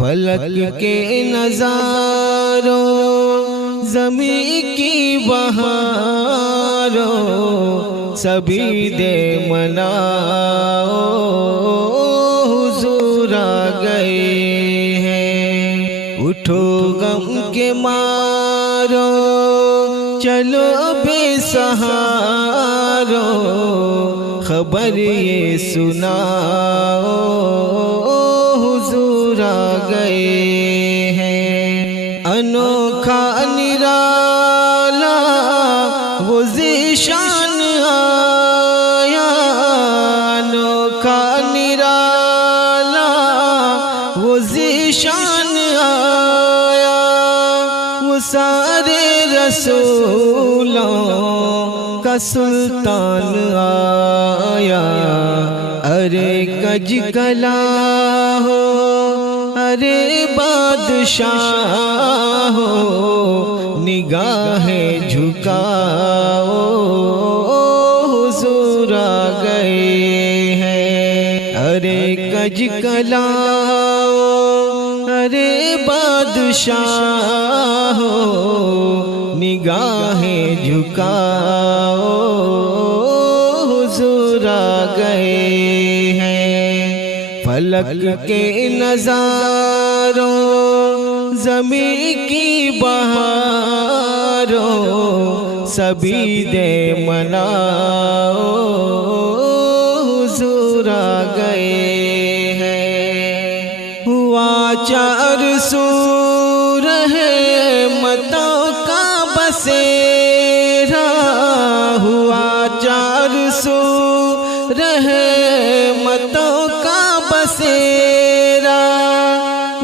فلک کے نظاروں زمین کی بہاروں سبھی دے مناؤ حضور آ گئے ہیں۔ اٹھو غم کے مارو چلو بے سہارو خبر یہ سناؤ حضور آ گئے ہیں۔ انوکھا نرالا وہ ذیشان آیا، انوکھا نرالا وہ ذیشان آیا، وہ سارے رسولوں کا سلطان آیا۔ ارے کج کلا ہو ارے بادشاہ ہو نگاہیں جھکاؤ حضور آ گئے ہیں۔ ارے کج کلا ہو ارے بادشاہ ہو نگاہیں جھکاؤ حضور آ گئے ہیں۔ فلک کے نظاروں زمین کی بہاروں سبھی دے مناؤ حضور آ گئے ہیں۔ ہوا چار سو رحمتوں کا بسیرا، ہوا چار سو رحمتوں کا بسیرا،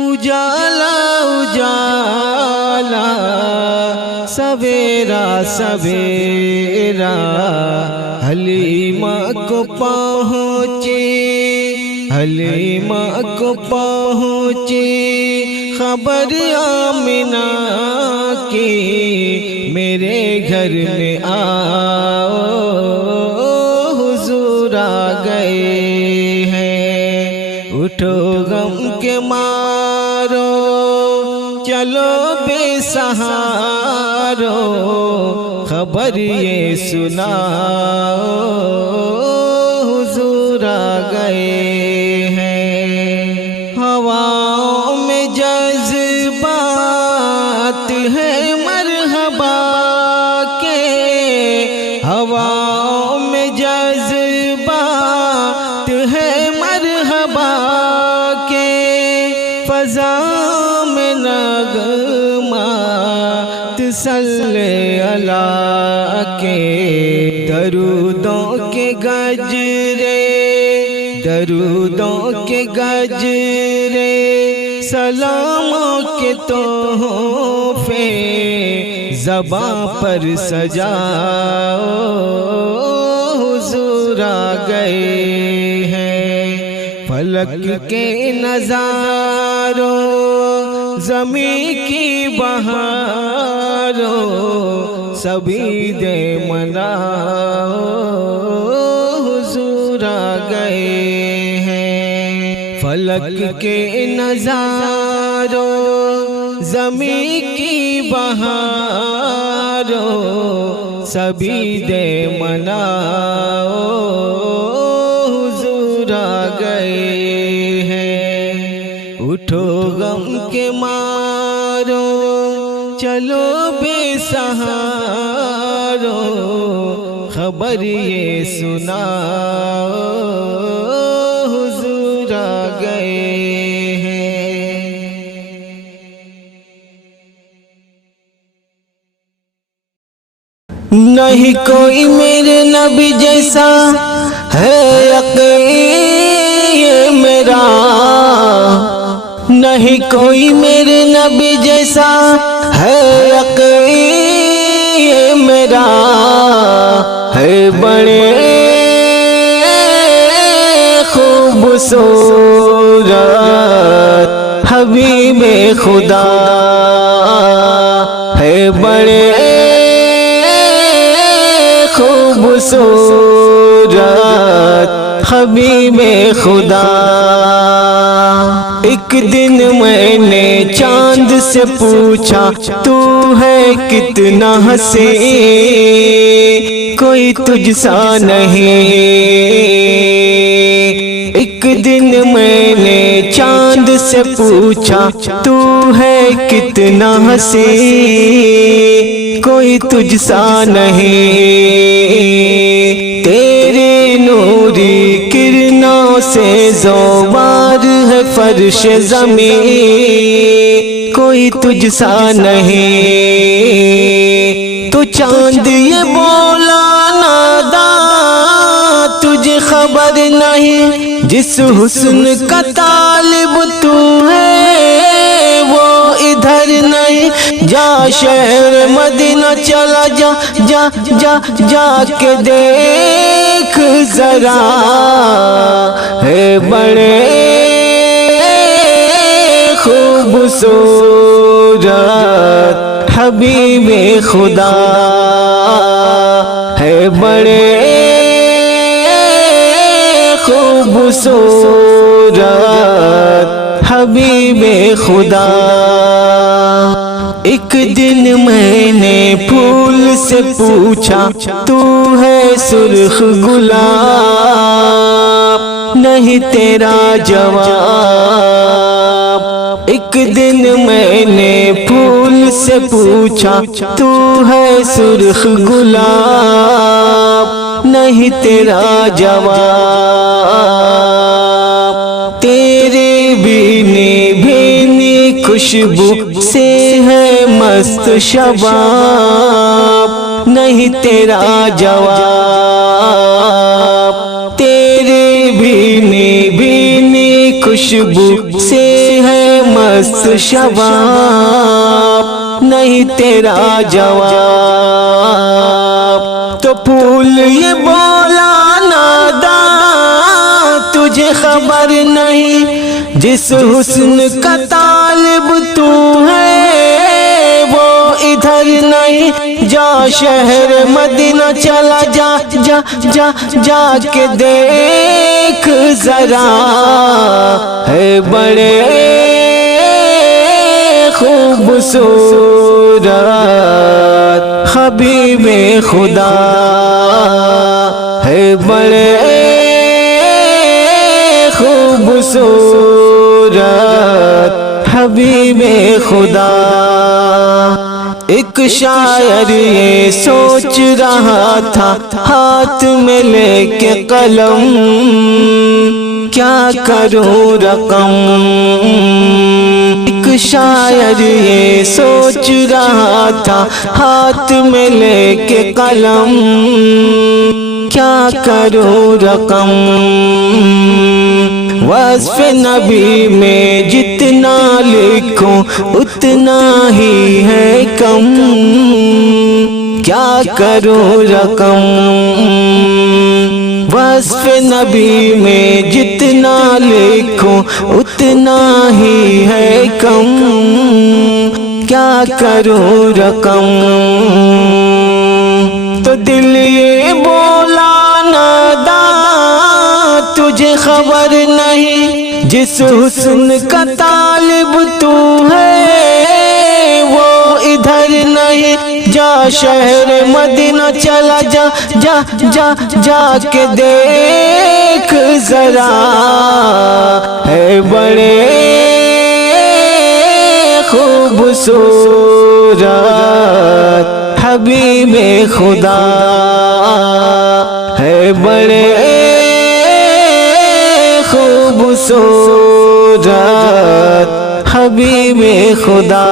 اجالا اجالا سویرا سویرا، حلیمہ کو پہنچی حلیمہ کو پہنچی خبر آمنہ کی میرے گھر میں آؤ حضور آ گئے ہیں۔ اٹھو غم کے مارو چلو بے سہارو خبر یہ سناؤ حضور آ گئے ہیں۔ ہواؤں میں جذبات ہے مرحبا کے، ہواؤں میں جذبات ہے مرحبا کے، فضا میں نغمات صلی اللہ کے، درودوں کے گجرے درودوں کے گجرے سلاموں کے تحفے زباں پر سجاؤ حضور آ گئے ہیں۔ فلک کے نظاروں زمین کی بہاروں سبھی دے مناؤ حضور آ گئے ہیں۔ فلک کے نظاروں زمین کی بہاروں سبھی دے مناؤ حضور آ گئے ہیں۔ اٹھو غم کے مارو چلو بے سہارو خبر یہ سناؤ حضور آ گئے ہیں۔ نہیں کوئی میرے نبی جیسا ہے یقین میرا، نہیں کوئی میرے نبی جیسا ہے یقین میرا، ہے بڑے خوبصورت حبیب خدا، ہے بڑے خوبصورت حبیب خدا۔ ایک دن میں نے چاند سے پوچھا تو ہے کتنا حسین، کوئی تجھ سا نہیں۔ ایک دن میں نے چاند سے پوچھا تو ہے کتنا حسین، کوئی تجھ سا نہیں۔ تیرے نوری کرنوں سے زوبار ہے فرش زمین، کوئی تجھ سا نہیں۔ تو چاند یہ بولا ناداں تجھے خبر نہیں، جس حسن کا طالب تو ہے وہ ادھر نہیں۔ جا شہر مدینہ چلا جا جا جا جا کے دیکھ ذرا، ہے بڑے خوبصورت حبیب خدا، ہے بڑے خوبصورت حبیب خدا۔ ایک دن میں نے پھول سے پوچھا تو ہے سرخ گلاب، نہیں تیرا جواب۔ ایک دن میں نے پھول سے پوچھا تو ہے سرخ گلاب، نہیں تیرا جواب۔ تیرے بھینے بھینے خوشبو سے ہے مست شباب، نہیں تیرا جواب۔ تیرے بھینے بھینے خوشبو سے ہے مست شباب، نہیں تیرا جواب۔ تو پھول یہ بولا ناداں تجھے خبر نہیں، جس حسن کا طالب تو ہے وہ ادھر نہیں۔ جا شہر مدینہ چلا جا جا جا جا کے دیکھ ذرا، ہے بڑے خوبصورت حبیب خدا، ہے بڑے خوبصورت حبیب خدا۔ ایک شاعر یہ سوچ رہا تھا ہاتھ میں لے کے قلم، کیا کروں رقم۔ ایک شاعر یہ سوچ رہا تھا ہاتھ میں لے کے قلم، کیا کروں رقم۔ وصف نبی میں جتنا لکھوں اتنا ہی ہے کم، کیا کروں رقم۔ وصف نبی میں جتنا لکھوں اتنا ہی ہے کم، کیا کروں رقم۔ تو دل یہ بولا ناداں تجھے خبر نہیں، جس حسن کا طالب تو ہے وہ ادھر نہیں۔ جا شہر مدینہ چلا جا جا جا جا کے دیکھ ذرا، ہے بڑے خوبصورت حبیب خدا، ہے بڑے خوبصورت حبیب خدا۔